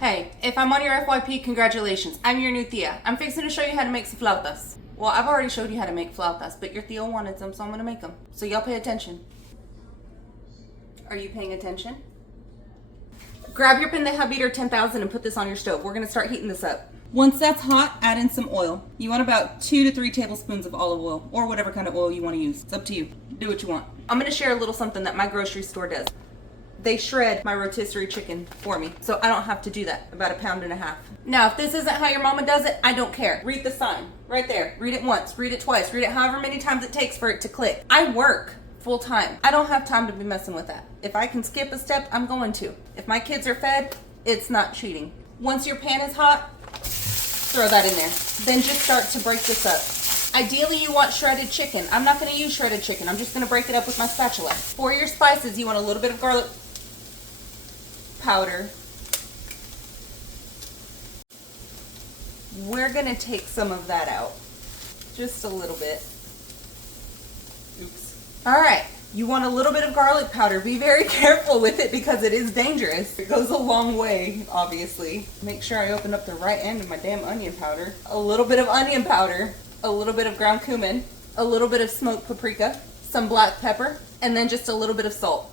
Hey, if I'm on your FYP, congratulations. I'm your new tia. I'm fixing to show you how to make some flautas. Well, I've already showed you how to make flautas, but your tio wanted some, so I'm gonna make them. So y'all pay attention. Are you paying attention? Grab your pendeja beater 10,000 and put this on your stove. We're gonna start heating this up. Once that's hot, add in some oil. You want about 2 to 3 tablespoons of olive oil, or whatever kind of oil you want to use. It's up to you. Do what you want. I'm gonna share a little something that my grocery store does. They shred my rotisserie chicken for me, so I don't have to do that. About 1.5 pounds. Now, if this isn't how your mama does it, I don't care. Read the sign right there. Read it once, read it twice, read it however many times it takes for it to click. I work full time. I don't have time to be messing with that. If I can skip a step, I'm going to. If my kids are fed, it's not cheating. Once your pan is hot, throw that in there. Then just start to break this up. Ideally, you want shredded chicken. I'm not going to use shredded chicken. I'm just going to break it up with my spatula. For your spices, you want a little bit of garlic powder. We're going to take some of that out. Just a little bit. Oops. All right. You want a little bit of garlic powder. Be very careful with it because it is dangerous. It goes a long way, obviously. Make sure I open up the right end of my damn onion powder. A little bit of onion powder. A little bit of ground cumin. A little bit of smoked paprika. Some black pepper. And then just a little bit of salt.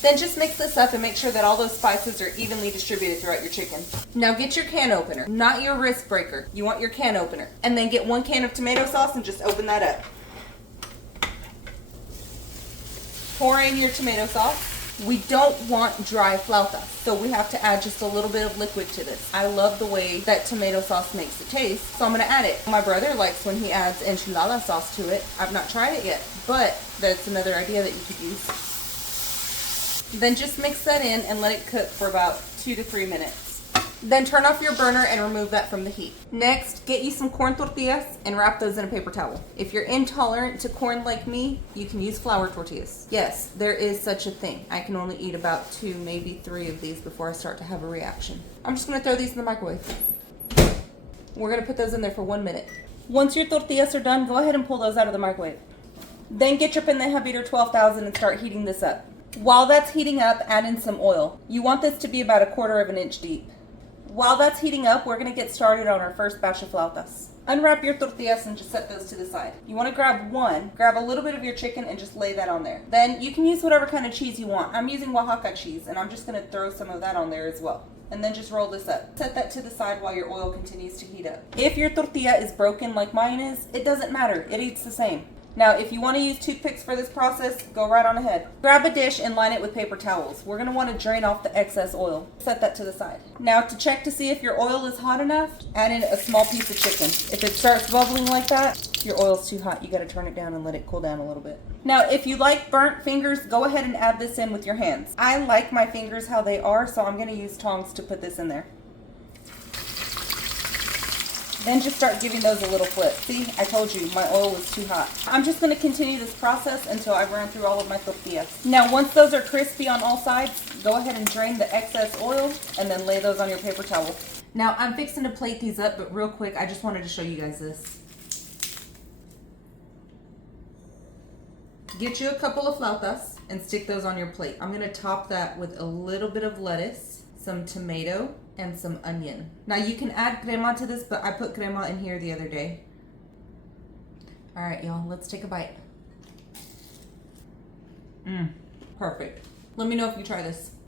Then just mix this up and make sure that all those spices are evenly distributed throughout your chicken. Now get your can opener, not your wrist breaker. You want your can opener. And then get 1 can of tomato sauce and just open that up. Pour in your tomato sauce. We don't want dry flautas, so we have to add just a little bit of liquid to this. I love the way that tomato sauce makes it taste, so I'm gonna add it. My brother likes when he adds enchilada sauce to it. I've not tried it yet, but that's another idea that you could use. Then just mix that in and let it cook for about 2 to 3 minutes. Then turn off your burner and remove that from the heat. Next, get you some corn tortillas and wrap those in a paper towel. If you're intolerant to corn like me, you can use flour tortillas. Yes, there is such a thing. I can only eat about 2, maybe 3 of these before I start to have a reaction. I'm just gonna throw these in the microwave. We're gonna put those in there for 1 minute. Once your tortillas are done, go ahead and pull those out of the microwave. Then get your pendeja beater 12,000 and start heating this up. While that's heating up, add in some oil. You want this to be about 1/4 of an inch deep. While that's heating up, we're going to get started on our first batch of flautas. Unwrap your tortillas and just set those to the side. You want to grab a little bit of your chicken and just lay that on there. Then you can use whatever kind of cheese you want. I'm using Oaxaca cheese and I'm just going to throw some of that on there as well. And then just roll this up. Set that to the side while your oil continues to heat up. If your tortilla is broken like mine is, it doesn't matter. It eats the same. Now, if you want to use toothpicks for this process, go right on ahead. Grab a dish and line it with paper towels. We're going to want to drain off the excess oil. Set that to the side. Now, to check to see if your oil is hot enough, add in a small piece of chicken. If it starts bubbling like that, your oil's too hot. You got to turn it down and let it cool down a little bit. Now, if you like burnt fingers, go ahead and add this in with your hands. I like my fingers how they are, so I'm going to use tongs to put this in there. Then just start giving those a little flip. See, I told you, my oil was too hot. I'm just going to continue this process until I've run through all of my tortillas. Now, once those are crispy on all sides, go ahead and drain the excess oil and then lay those on your paper towel. Now, I'm fixing to plate these up, but real quick, I just wanted to show you guys this. Get you a couple of flautas and stick those on your plate. I'm going to top that with a little bit of lettuce, some tomato, and some onion. Now you can add crema to this, but I put crema in here the other day. All right, y'all, let's take a bite. Perfect. Let me know if you try this.